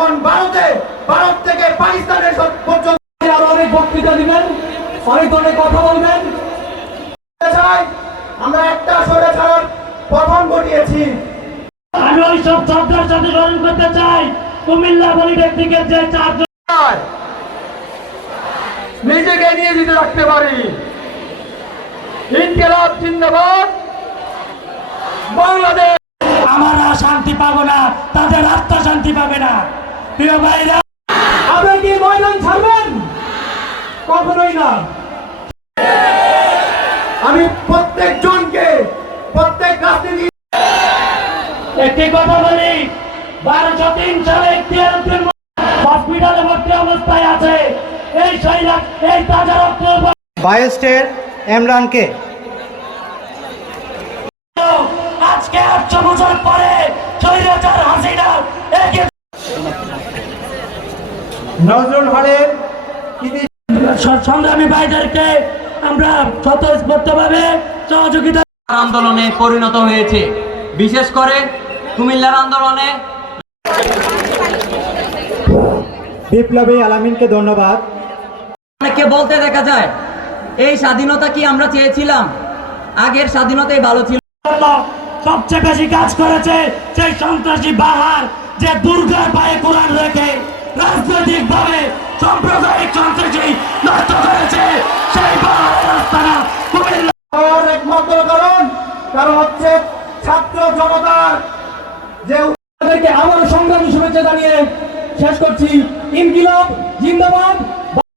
এখন ভারতে ভারত থেকে পাকিস্তানের পর্যন্ত আরও অনেক বক্তৃতা দিবেন অনেক ধরনের কথা বলবেন। আমরা একটা সরে ছাড়ার পতন ঘটিয়েছি। আমি ওই সব সাথে স্মরণ করতে চাই। কুমিল্লা পলিটেকনিকের যে চারজন নিজেকে নিয়ে যদি রাখতে পারি। ইনকেলাব জিন্দাবাদ। বাংলাদেশ আমরা শান্তি পাবো না তাদের আত্মা শান্তি পাবে না। প্রিয় ভাইরা আপনি কি ময়দান ছাড়বেন? কখনোই না। আমি প্রত্যেক জনকে প্রত্যেক রাজনীতি একটি কথা বলি বারোশো তিন সালে উদ্দিন হসপিটালে ভর্তি অবস্থায় আছে। এই শৈলা এই তাজা রক্ত বায়োস্টের এমরানকে নজরুল হলের সংগ্রামী ভাইদেরকে আমরা স্বতঃস্ফূর্তভাবে সহযোগিতা আন্দোলনে পরিণত হয়েছে। বিশেষ করে কুমিল্লার আন্দোলনে বিপ্লবী আলামিনকে ধন্যবাদ। অনেককে বলতে দেখা যায় এই স্বাধীনতা কি আমরা চেয়েছিলাম? আগের স্বাধীনতাই ভালো ছিল। সবচেয়ে বেশি কাজ করেছে সেই সন্ত্রাসী বাহার যে দুর্গার পায়ে কোরআন রেখে। রাজনৈতিকভাবে সাম্প্রদায়িক সন্ত্রাসী নষ্ট করেছে সেই পাহাড়ের একমাত্র কারণ কারণ হচ্ছে ছাত্র জনতার যে তাদেরকে আবার সংগ্রামী শুভেচ্ছা জানিয়ে শেষ করছি। ইনকিলাব, জিন্দাবাদ।